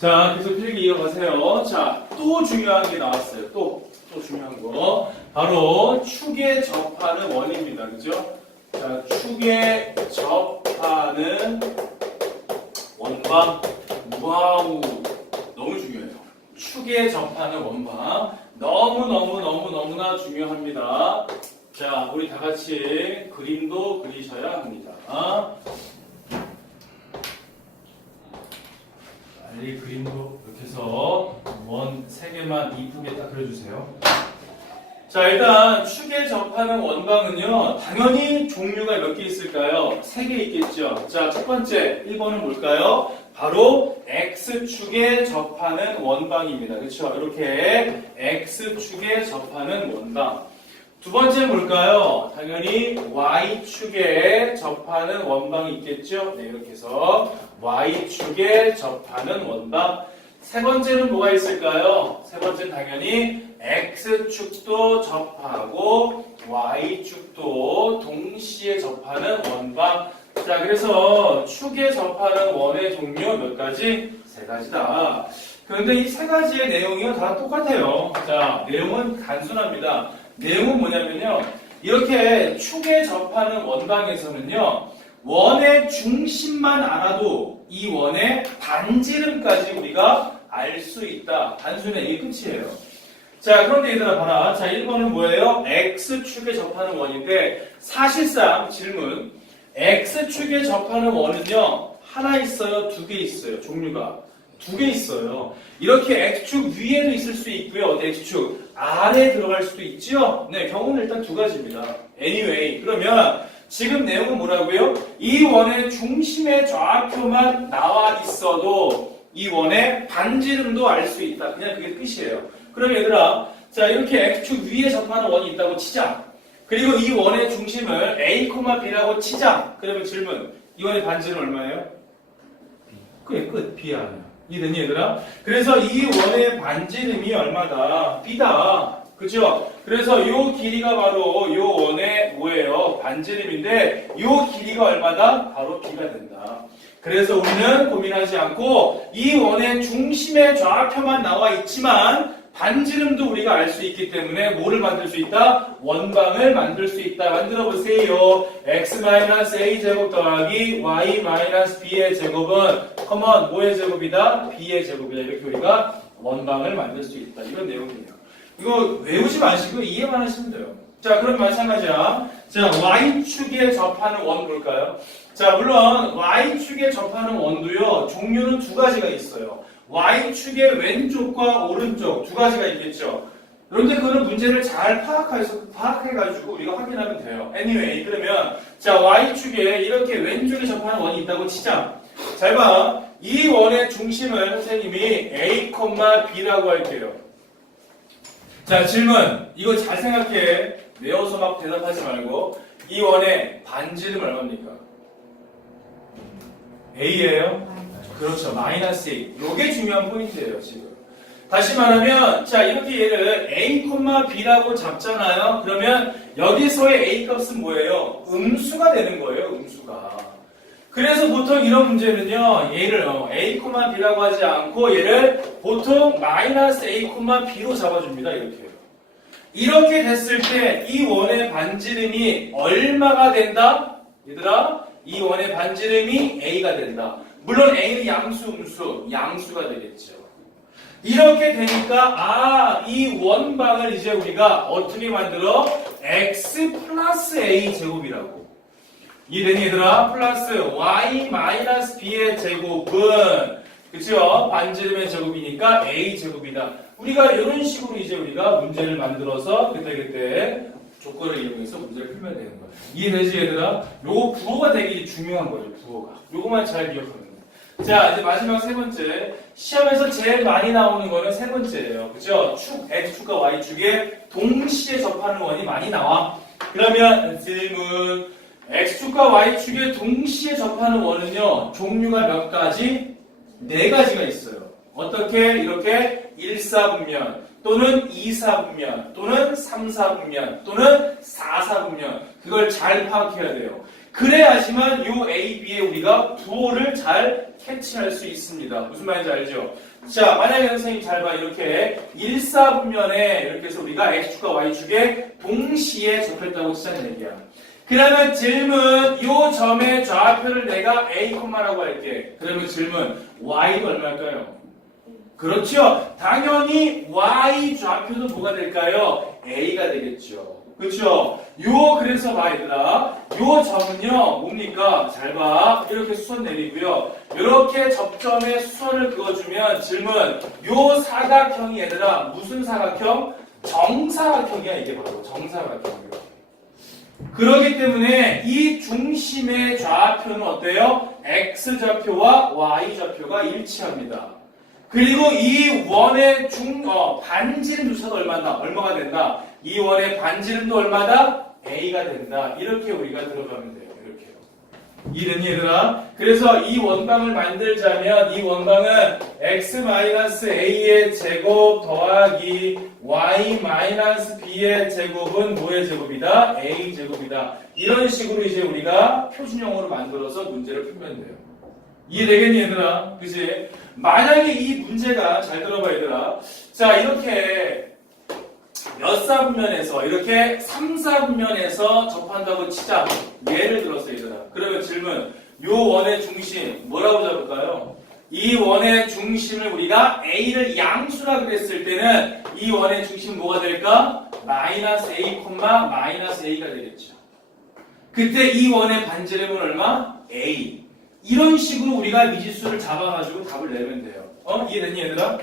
자, 계속 필기 이어가세요. 자, 또 중요한 게 나왔어요. 또 중요한 거. 바로 축에 접하는 원입니다. 그죠? 자, 축에 접하는 원방. 와우. 너무 중요해요. 축에 접하는 원방. 너무나 중요합니다. 자, 우리 다 같이 그림도 그리셔야 합니다. 빨리 그림도 이렇게 해서 원 3개만 이쁘게 딱 그려주세요. 자, 일단 축에 접하는 원방은요, 당연히 종류가 몇 개 있을까요? 3개 있겠죠. 자, 첫 번째 1번은 뭘까요? 바로 X축에 접하는 원방입니다. 그렇죠? 이렇게 X축에 접하는 원방. 두 번째는 뭘까요? 당연히 Y축에 접하는 원방이 있겠죠? 네, 이렇게 해서 Y축에 접하는 원방. 세 번째는 뭐가 있을까요? 세 번째는 당연히 X축도 접하고 Y축도 동시에 접하는 원방. 자, 그래서 축에 접하는 원의 종류 몇 가지? 3가지다. 그런데 이 3가지의 내용이 다 똑같아요. 자, 내용은 단순합니다. 내용은 뭐냐면요, 이렇게 축에 접하는 원방에서는요, 원의 중심만 알아도 이 원의 반지름까지 우리가 알 수 있다. 단순해. 이게 끝이에요. 자, 그런데 얘들아 봐라. 자, 1번은 뭐예요? X축에 접하는 원인데, 사실상 질문, X축에 접하는 원은요, 하나 있어요? 2개 있어요? 종류가 2개 있어요. 이렇게 X축 위에도 있을 수 있고요. 어디 X축 아래에 들어갈 수도 있죠? 네, 경우는 일단 2가지입니다. Anyway, 그러면 지금 내용은 뭐라고요? 이 원의 중심의 좌표만 나와 있어도 이 원의 반지름도 알 수 있다. 그냥 그게 끝이에요. 그럼 얘들아, 자, 이렇게 X축 위에 접하는 원이 있다고 치자. 그리고 이 원의 중심을 A, B라고 치자. 그러면 질문, 이 원의 반지름 얼마예요? 그게 끝. B야. 이해되니 얘들아? 그래서 이 원의 반지름이 얼마다? B다. 그죠? 그래서 요 길이가 바로 요 원의 뭐예요? 반지름인데 요 길이가 얼마다? 바로 B가 된다. 그래서 우리는 고민하지 않고 이 원의 중심의 좌표만 나와 있지만 반지름도 우리가 알 수 있기 때문에 뭐를 만들 수 있다? 원방을 만들 수 있다. 만들어 보세요. x-a 제곱 더하기 y-b의 제곱은 커먼 뭐의 제곱이다? b의 제곱이다. 이렇게 우리가 원방을 만들 수 있다. 이런 내용이에요. 이거 외우지 마시고 이해만 하시면 돼요. 자, 그럼 마찬가지야. 자, y축에 접하는 원 볼까요? 자, 물론 y축에 접하는 원도요, 종류는 2가지가 있어요. Y축의 왼쪽과 오른쪽 2가지가 있겠죠. 그런데 그런 문제를 잘 파악해가지고 우리가 확인하면 돼요. Anyway, 그러면 자, Y축에 이렇게 왼쪽에 접하는 원이 있다고 치자. 잘 봐. 이 원의 중심을 선생님이 A, B라고 할게요. 자, 질문. 이거 잘 생각해. 외워서 막 대답하지 말고. 이 원의 반지름 얼마입니까? A예요? 그렇죠. -A. 요게 중요한 포인트예요, 지금. 다시 말하면, 자, 이렇게 얘를 A, B라고 잡잖아요? 그러면 여기서의 A 값은 뭐예요? 음수가 되는 거예요, 음수가. 그래서 보통 이런 문제는요, 얘를 A, B라고 하지 않고 얘를 보통 -A, B로 잡아줍니다, 이렇게요. 이렇게 됐을 때 이 원의 반지름이 얼마가 된다? 얘들아, 이 원의 반지름이 A가 된다. 물론 A는 양수, 음수, 양수가 되겠죠. 이렇게 되니까 이 원방을 이제 우리가 어떻게 만들어? X 플러스 A 제곱이라고. 이해되니 얘들아? 플러스 Y 마이너스 B의 제곱은 그쵸? 반지름의 제곱이니까 A 제곱이다. 우리가 이런 식으로 이제 우리가 문제를 만들어서 그때 조건을 이용해서 문제를 풀면 되는 거야. 이해되지 얘들아? 요거 부호가 되게 중요한 거죠. 부호가. 요거만 잘 기억하면 돼. 자, 이제 마지막 3번째. 시험에서 제일 많이 나오는 거는 3번째예요. 그죠? X축과 Y축에 동시에 접하는 원이 많이 나와. 그러면 질문. X축과 Y축에 동시에 접하는 원은요, 종류가 몇 가지? 4가지가 있어요. 어떻게? 이렇게 1사분면, 또는 2사분면, 또는 3사분면, 또는 4사분면. 그걸 잘 파악해야 돼요. 그래야지만 요 A, B에 우리가 부호를 잘 캐치할 수 있습니다. 무슨 말인지 알죠? 자, 만약에 선생님 잘 봐. 이렇게 일사분면에 이렇게 해서 우리가 X축과 Y축에 동시에 접했다고 치자는 얘기야. 그러면 질문, 요 점의 좌표를 내가 A, 라고 할게. 그러면 질문, Y도 얼마일까요? 그렇죠. 당연히 Y 좌표도 뭐가 될까요? A가 되겠죠. 그렇죠. 그래서 봐 얘들아. 요 점은요 뭡니까? 잘 봐. 이렇게 수선 내리고요. 이렇게 접점에 수선을 그어주면 질문, 요 사각형이 얘들아 무슨 사각형? 정사각형이야. 이게 바로 정사각형. 그렇기 때문에 이 중심의 좌표는 어때요? X좌표와 Y좌표가 일치합니다. 그리고 이 원의 반지름조차도 얼마가 된다? 이 원의 반지름도 얼마다? A가 된다. 이렇게 우리가 들어가면 돼요. 이렇게요. 이해됐니 얘들아? 그래서 이 원방을 만들자면 이 원방은 x-a의 제곱 더하기 y-b의 제곱은 뭐의 제곱이다? A 제곱이다. 이런 식으로 이제 우리가 표준형으로 만들어서 문제를 풀면 돼요. 이해되겠니 얘들아? 그치? 만약에 이 문제가 잘 들어봐 얘들아. 자, 이렇게 몇 사분면에서 이렇게 3사분면에서 접한다고 치자. 예를 들었어 얘들아. 그러면 질문, 요 원의 중심 뭐라고 잡을까요? 이 원의 중심을 우리가 A를 양수라 그랬을 때는 이 원의 중심 뭐가 될까? 마이너스 A, 마이너스 A가 되겠죠. 그때 이 원의 반지름은 얼마? A. 이런 식으로 우리가 미지수를 잡아가지고 답을 내면 돼요. 이해됐니 얘들아?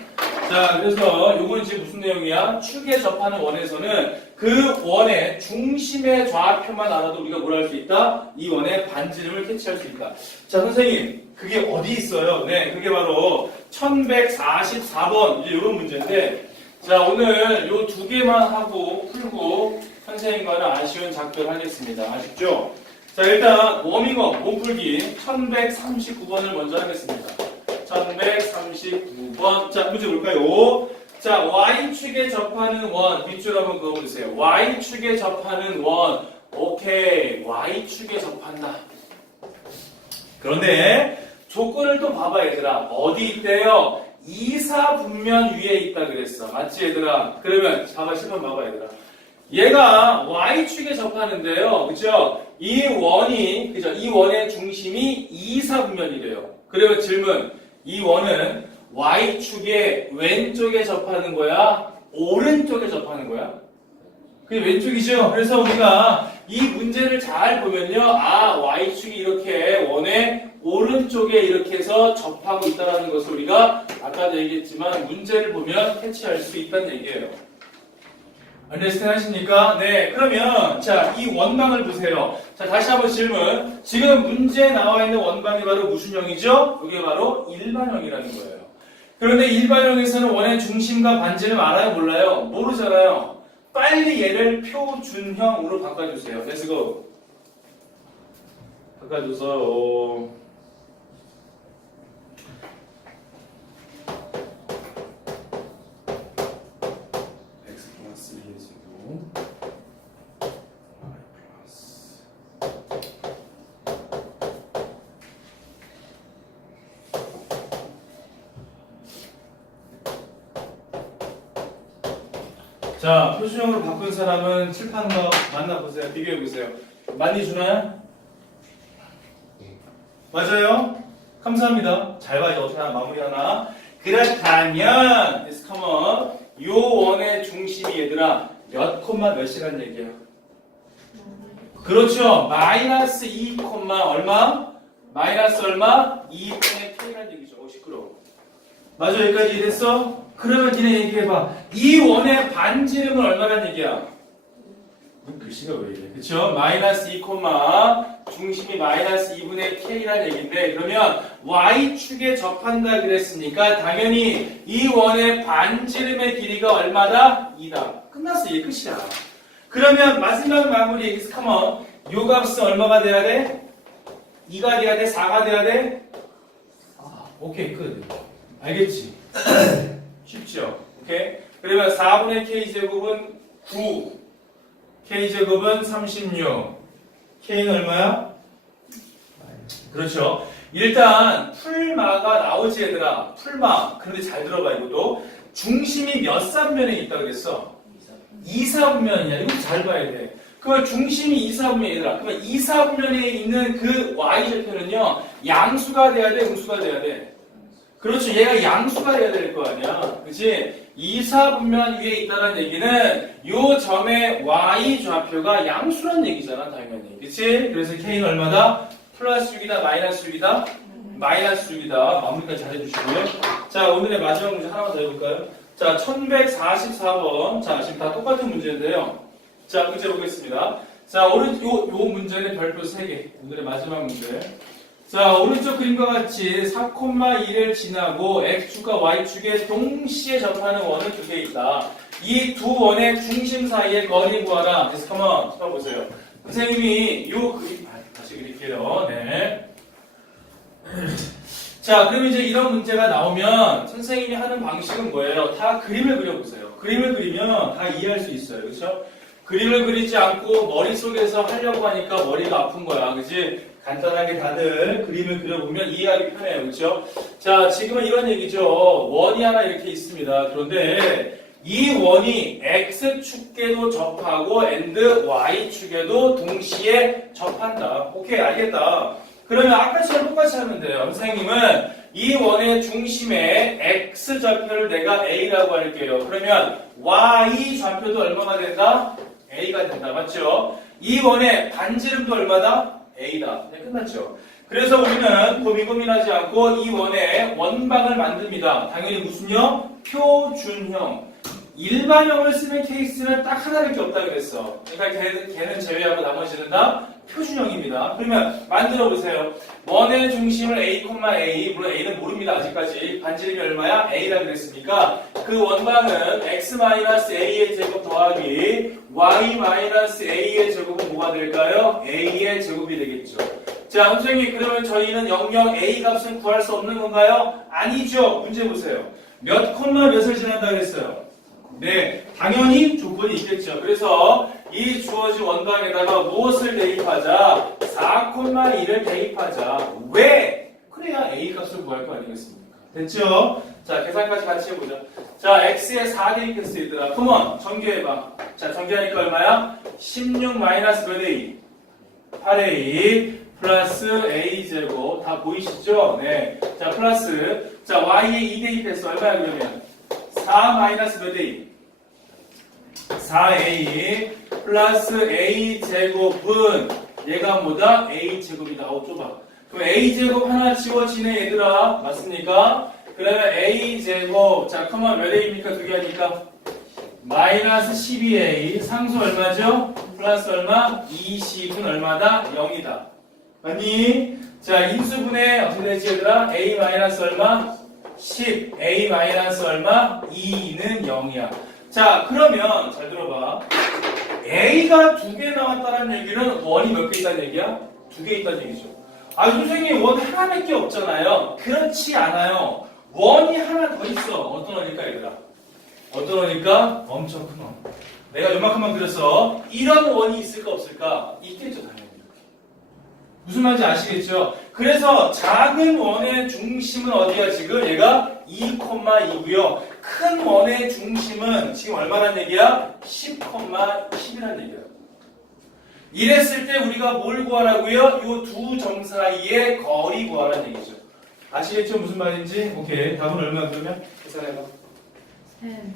자, 그래서 요건 이제 무슨 내용이야? 축에 접하는 원에서는 그 원의 중심의 좌표만 알아도 우리가 뭘 할 수 있다? 이 원의 반지름을 캐치할 수 있다. 자, 선생님, 그게 어디 있어요? 네, 그게 바로 1144번 이제 이런 문제인데, 자, 오늘 요 두 개만 하고 풀고 선생님과는 아쉬운 작별 하겠습니다. 아쉽죠? 자, 일단 워밍업 몸풀기 1139번을 먼저 하겠습니다. 1139번. 자, 문제 볼까요? 자, Y축에 접하는 원. 밑줄 한번 그어보세요. Y축에 접하는 원. 오케이. Y축에 접한다. 그런데 조건을 또 봐봐, 얘들아. 어디 있대요? 이사분면 위에 있다 그랬어. 맞지, 얘들아? 그러면, 봐봐, 실판 봐봐, 얘들아. 얘가 Y축에 접하는데요. 그죠? 이 원의 중심이 이사분면이래요. 그러면 질문, 이 원은 Y축의 왼쪽에 접하는 거야? 오른쪽에 접하는 거야? 그게 왼쪽이죠? 그래서 우리가 이 문제를 잘 보면요. Y축이 이렇게 원의 오른쪽에 이렇게 해서 접하고 있다는 것을 우리가 아까도 얘기했지만 문제를 보면 캐치할 수 있다는 얘기예요. understand 하십니까? 네, 그러면 자, 이 원방을 보세요. 자, 다시 한번 질문. 지금 문제에 나와 있는 원방이 바로 무슨 형이죠? 이게 바로 일반형이라는 거예요. 그런데 일반형에서는 원의 중심과 반지름 알아요? 몰라요? 모르잖아요. 빨리 얘를 표준형으로 바꿔주세요. Let's go. 바꿔줘서 자, 표준형으로 바꾼 사람은 칠판과 만나보세요. 비교해보세요. 많이 주나요? 맞아요? 감사합니다. 잘 봐야지 어떻게 하나 마무리하나. 그렇다면 Let's come on. 요 원의 중심이 얘들아 몇 콤마 몇이란 얘기야? 그렇죠. 마이너스 2 콤마 얼마? 마이너스 얼마? 2분의 K란 얘기죠. 시끄러워. 맞아, 여기까지 이해됐어? 그러면 니네 얘기해봐. 이 원의 반지름은 얼마란 얘기야? 글씨가 왜 이래? 그쵸? 마이너스 2 콤마 중심이 마이너스 2분의 K란 얘기인데, 그러면 Y축에 접한다 그랬으니까 당연히 이 원의 반지름의 길이가 얼마다? 2다. 끝났어. 이게 끝이야. 그러면 마지막 마무리 여기서 컴온. 요 값은 얼마가 돼야 돼? 2가 돼야 돼? 4가 돼야 돼? 오케이, 끝. 알겠지? 쉽죠? 오케이? 그러면 4분의 K제곱은 9, K제곱은 36, K는 얼마야? 그렇죠. 일단 풀마가 나오지 얘들아. 풀마. 그런데 잘 들어봐 이것도. 중심이 몇 사분면에 있다 그랬어? 2사분면이냐. 이거 잘 봐야 돼. 그러면 중심이 2사분면 얘들아. 그러면 2사분면에 있는 그 y절편은요. 양수가 돼야 돼? 음수가 돼야 돼? 그렇죠. 얘가 양수가 돼야 될 거 아니야. 그치? 2사분면 위에 있다는 얘기는 요 점의 y 좌표가 양수란 얘기잖아. 당연히. 그치? 그래서 k는 얼마다? 플러스 6이다? 마이너스 6이다? 마이너스 6이다. 마무리까지 잘해주시고요. 자, 오늘의 마지막 문제 하나만 더 해볼까요? 자, 1144번. 자, 지금 다 똑같은 문제인데요. 자, 문제 보겠습니다. 자, 요 문제는 별표 3개. 오늘의 마지막 문제. 자, 오른쪽 그림과 같이 4,1을 지나고 x축과 y축에 동시에 접하는 원은 2개 있다. 이 두 원의 중심 사이의 거리 구하라. 그래서 한번 쳐보세요. 선생님이 요 그림, 다시 그릴게요. 네. 자, 그럼 이제 이런 문제가 나오면 선생님이 하는 방식은 뭐예요? 다 그림을 그려보세요. 그림을 그리면 다 이해할 수 있어요. 그렇죠? 그림을 그리지 않고 머릿속에서 하려고 하니까 머리가 아픈 거야. 그치? 간단하게 다들 그림을 그려보면 이해하기 편해요. 그렇죠? 자, 지금은 이런 얘기죠. 원이 하나 이렇게 있습니다. 그런데 이 원이 x축에도 접하고 and y축에도 동시에 접한다. 오케이, 알겠다. 그러면 아까처럼 똑같이 하면 돼요. 선생님은 이 원의 중심에 x 좌표를 내가 a라고 할게요. 그러면 y 좌표도 얼마가 된다? a가 된다. 맞죠? 이 원의 반지름도 얼마다? a다. 네, 끝났죠. 그래서 우리는 고민하지 않고 이 원의 원방을 만듭니다. 당연히 무슨요? 표준형. 일반형을 쓰는 케이스는 딱 하나밖에 없다 그랬어. 그러니까 걔는 제외하고 나머지는 다 표준형입니다. 그러면 만들어 보세요. 원의 중심을 a, a, 물론 a는 모릅니다. 아직까지. 반지름이 얼마야? a라 그랬으니까 그 원방은 x-a의 제곱 더하기 y-a의 제곱은 뭐가 될까요? a의 제곱이 되겠죠. 자, 선생님, 그러면 저희는 영영 a 값은 구할 수 없는 건가요? 아니죠. 문제 보세요. 몇 콤마 몇을 지난다 그랬어요? 네, 당연히 조건이 있겠죠. 그래서 이 주어진 원방에다가 무엇을 대입하자? 4,1을 대입하자. 왜? 그래야 a 값을 구할 거 아니겠습니까? 됐죠? 자, 계산까지 같이 해보자. 자, x에 4 대입했어, 얘들아. 컴온, 전개해봐. 자, 전개하니까 얼마야? 16 마이너스 몇 a? 8a 플러스 a제곱. 다 보이시죠? 네. 자, 플러스. 자, y에 2 대입했어. 얼마야, 그러면? 4 마이너스 몇 a? 4a 플러스 a제곱은 얘가 뭐다? a제곱이다. 좁아. 그럼 a제곱 하나 지워지네 얘들아. 맞습니까? 그러면 a제곱 자 컴마 몇 a입니까? 두 개 하니까 마이너스 12a 상수 얼마죠? 플러스 얼마? 20은 얼마다? 0이다. 맞니? 자 인수분해 어떻게 되지 얘들아? a 마이너스 얼마? 10 a 마이너스 얼마? 2는 0이야. 자 그러면 잘 들어봐. a가 2개 나왔다는 얘기는 원이 몇 개 있다는 얘기야? 2개 있다는 얘기죠. 아 선생님 원 하나밖에 없잖아요. 그렇지 않아요. 원이 하나 더 있어. 어떤 원일까 얘들아? 어떤 원일까? 엄청 큰 원. 내가 요만큼만 그렸어. 이런 원이 있을까 없을까? 있겠죠 당연히. 무슨 말인지 아시겠죠? 그래서 작은 원의 중심은 어디야 지금? 얘가 2,2고요. 큰 원의 중심은 지금 얼마란 얘기야? 10,10이란 얘기야. 이랬을 때 우리가 뭘 구하라고요? 요 두 점 사이의 거리 구하라는 얘기죠. 아시겠죠? 무슨 말인지? 오케이. 답은 얼마 그러면? 계산해봐. 네.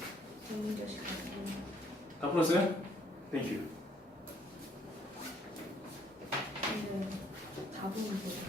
다 풀었어요? 땡큐. 답은 뭐예요?